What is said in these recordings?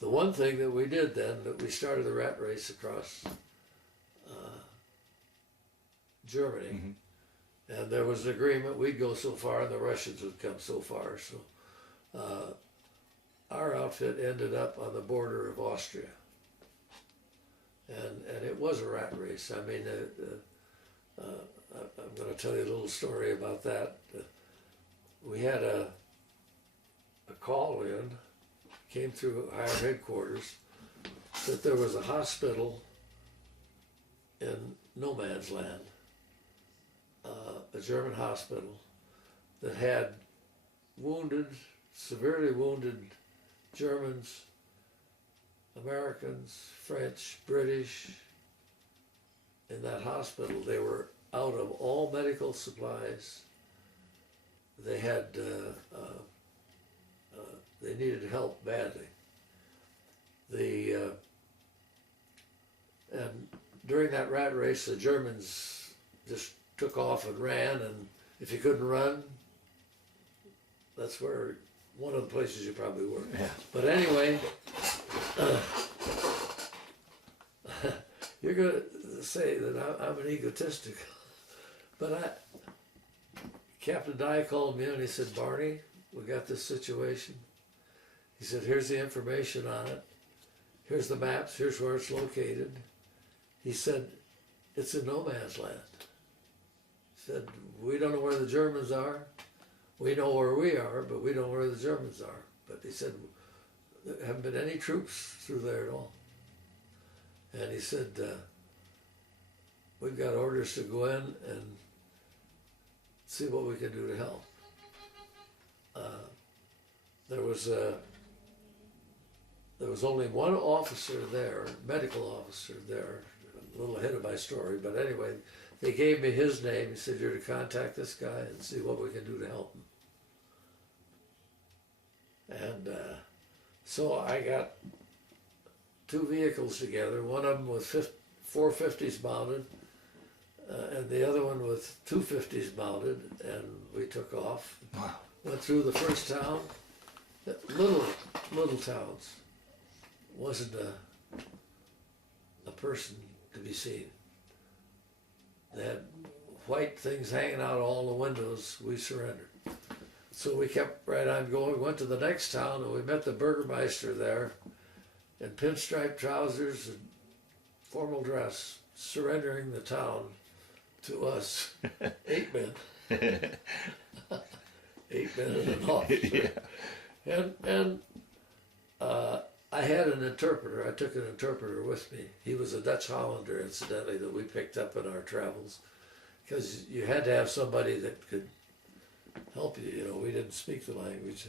the one thing that we did then, that we started the rat race across Germany. Mm-hmm. And there was an agreement we'd go so far and the Russians would come so far. So our outfit ended up on the border of Austria. And it was a rat race. I mean, I'm going to tell you a little story about that. We had a call in, came through our headquarters, that there was a hospital in no man's land, a German hospital that had wounded, severely wounded Germans, Americans, French, British. In that hospital, they were out of all medical supplies. They had, they needed help badly. And during that rat race, the Germans just took off and ran, and if you couldn't run, that's where, one of the places you probably were. Yeah. But anyway, you're going to say that I'm an egotistic, but Captain Dye called me and he said, Barney, we got this situation. He said, here's the information on it. Here's the maps. Here's where it's located. He said, it's in no man's land. He said, we don't know where the Germans are. We know where we are, but we don't know where the Germans are. But he said, there haven't been any troops through there at all. And he said, we've got orders to go in and see what we can do to help. There was only one officer there, medical officer there, a little ahead of my story, but anyway, they gave me his name. He said, you're to contact this guy and see what we can do to help him. And so I got two vehicles together, one of them with 450s mounted, and the other one with 250s mounted, and we took off. Wow. Went through the first town, little towns. Wasn't a person to be seen. They had white things hanging out all the windows. We surrendered. So we kept right on going, went to the next town, and we met the Burgermeister there in pinstripe trousers and formal dress, surrendering the town to us, 8 men. 8 men and an officer. Yeah. And I had an interpreter. I took an interpreter with me. He was a Dutch Hollander, incidentally, that we picked up in our travels, because you had to have somebody that could help you. You know, we didn't speak the language.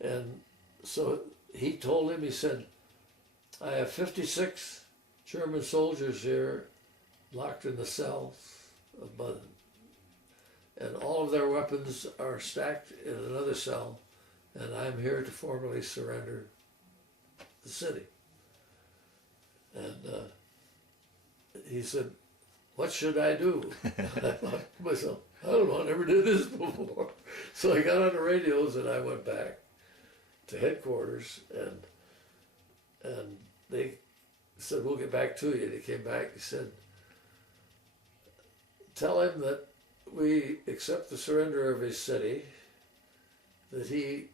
And so he told him, he said, I have 56 German soldiers here locked in the cells of Baden. And all of their weapons are stacked in another cell, and I'm here to formally surrender the city. And he said, what should I do? I thought to myself, I don't know, I never did this before. So I got on the radios and I went back to headquarters, and they said, we'll get back to you. And he came back, he said, tell him that we accept the surrender of his city, that he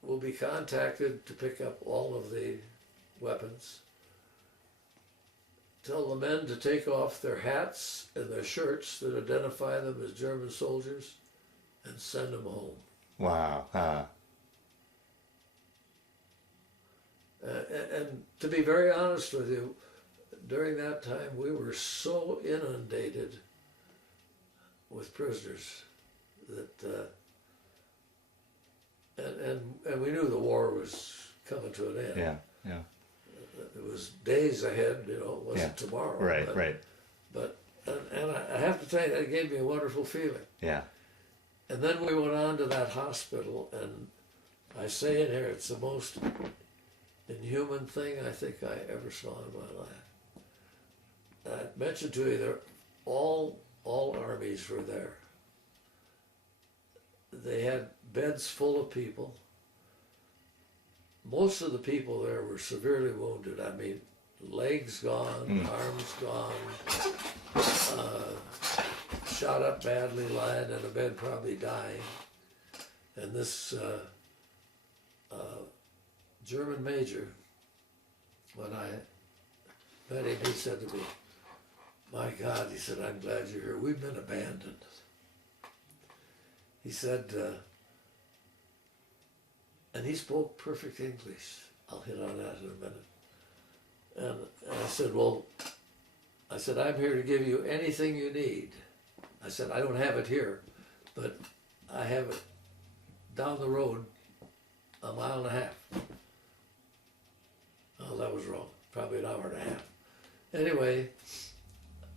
will be contacted to pick up all of the weapons. Tell the men to take off their hats and their shirts that identify them as German soldiers and send them home. Wow. And to be very honest with you, during that time we were so inundated with prisoners that and we knew the war was coming to an end. Yeah. It was days ahead, you know, it wasn't tomorrow. Right. But and I have to tell you, that gave me a wonderful feeling. Yeah. And then we went on to that hospital, and I say in here, it's the most inhuman thing I think I ever saw in my life. I mentioned to you that all armies were there. They had beds full of people. most of the people there were severely wounded. I mean, legs gone, arms gone, shot up badly, lying in a bed, probably dying. And this German major, when I met him, he said to me, "My God," he said, "I'm glad you're here. We've been abandoned." He said, and he spoke perfect English. I'll hit on that in a minute. And I said, well, I'm here to give you anything you need. I said, I don't have it here, but I have it down the road a mile and a half. Oh, that was wrong. Probably an hour and a half. Anyway,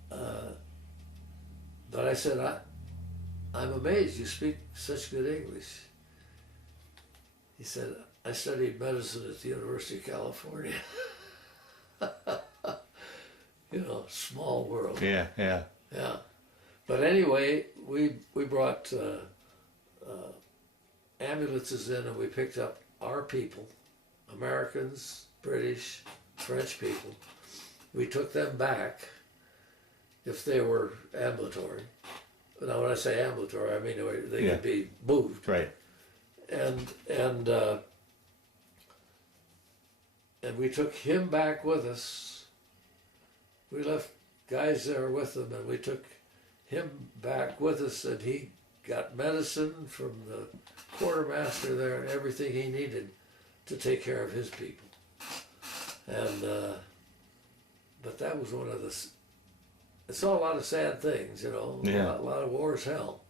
but I said, I'm amazed you speak such good English. He said, I studied medicine at the University of California. You know, small world. Yeah, yeah. Yeah. But anyway, we brought ambulances in, and we picked up our people, Americans, British, French people. We took them back if they were ambulatory. Now, when I say ambulatory, I mean they could be moved. Right. And we took him back with us. We left guys there with him, and we took him back with us, and he got medicine from the quartermaster there and everything he needed to take care of his people. And but that was one of the. I saw a lot of sad things, you know. Yeah. A lot of war is hell.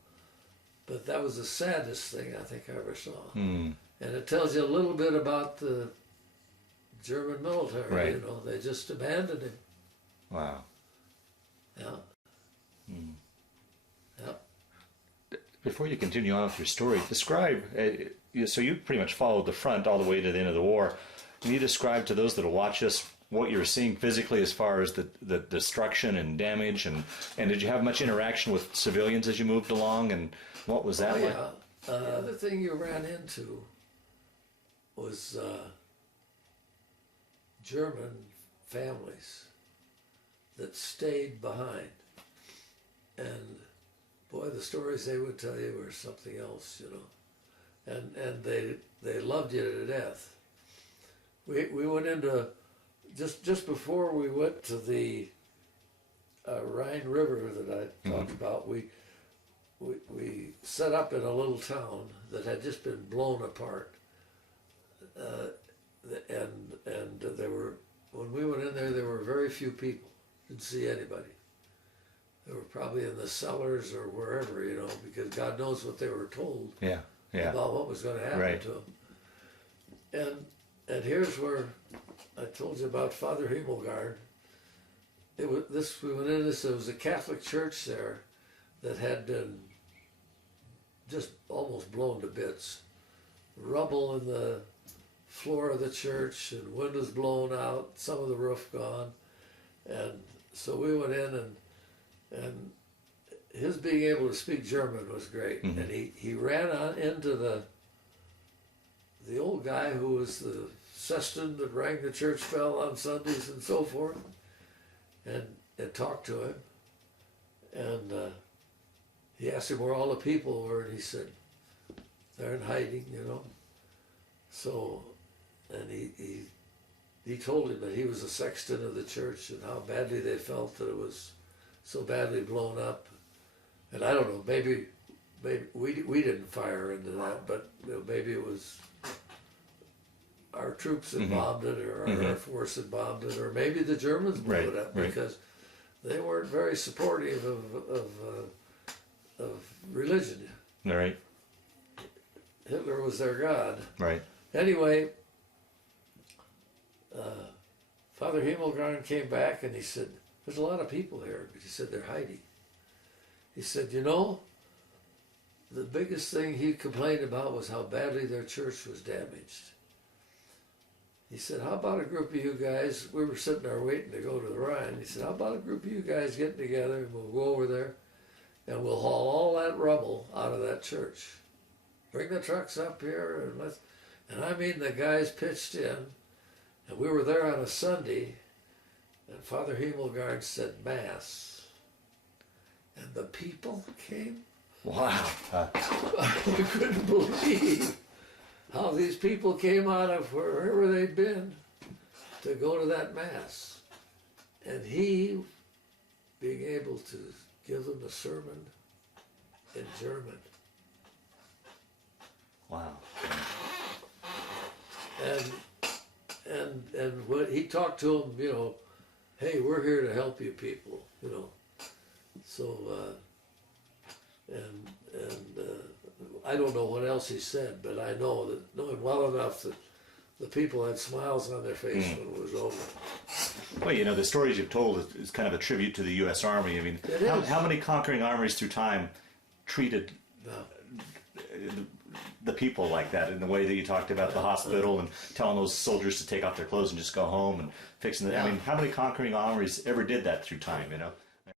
But that was the saddest thing I think I ever saw. And it tells you a little bit about the German military, right. You know. They just abandoned him. Wow. Yeah. Yeah. Before you continue on with your story, describe, so you pretty much followed the front all the way to the end of the war. Can you describe to those that will watch us what you were seeing physically as far as the destruction and damage, and did you have much interaction with civilians as you moved along, and what was that like? Yeah. The other thing you ran into was German families that stayed behind. And boy, the stories they would tell you were something else, you know. And they loved you to death. We went into, just before we went to the Rhine River that I talked about, we set up in a little town that had just been blown apart. And there were, when we went in there were very few people. Didn't see anybody. They were probably in the cellars or wherever, you know, because God knows what they were told about what was going to happen to them. And here's where I told you about Father Himmelgard. We went in this. There was a Catholic church there that had been just almost blown to bits. Rubble in the floor of the church, and windows blown out. Some of the roof gone, and so we went in, and his being able to speak German was great. And he ran on into the old guy who was the session that rang the church bell on Sundays and so forth, and talked to him. And he asked him where all the people were, and he said, they're in hiding, you know. So, and he told him that he was a sexton of the church and how badly they felt that it was so badly blown up. And I don't know, maybe we didn't fire into that, but you know, maybe it was our troops had bombed it, or our Air Force had bombed it, or maybe the Germans blew it up, because they weren't very supportive of religion. Right. Hitler was their god. Right. Anyway, Father Himmelgard came back and he said, there's a lot of people here, but he said they're hiding. He said, you know, the biggest thing he complained about was how badly their church was damaged. He said, how about a group of you guys, we were sitting there waiting to go to the Rhine. He said, how about a group of you guys getting together and we'll go over there and we'll haul all that rubble out of that church. Bring the trucks up here and And I mean, the guys pitched in, and we were there on a Sunday, and Father Himmelgard said Mass. And the people came. Wow. We couldn't believe how these people came out of wherever they'd been to go to that Mass. And he being able to give them a sermon in German. Wow. And when he talked to them, you know, hey, we're here to help you people, you know. So, I don't know what else he said, but I know that, knowing well enough that the people had smiles on their face when it was over. Well, you know, the stories you've told is kind of a tribute to the U.S. Army. I mean, how many conquering armies through time treated the people like that in the way that you talked about the hospital and telling those soldiers to take off their clothes and just go home and fixing it? I mean, how many conquering armies ever did that through time, you know?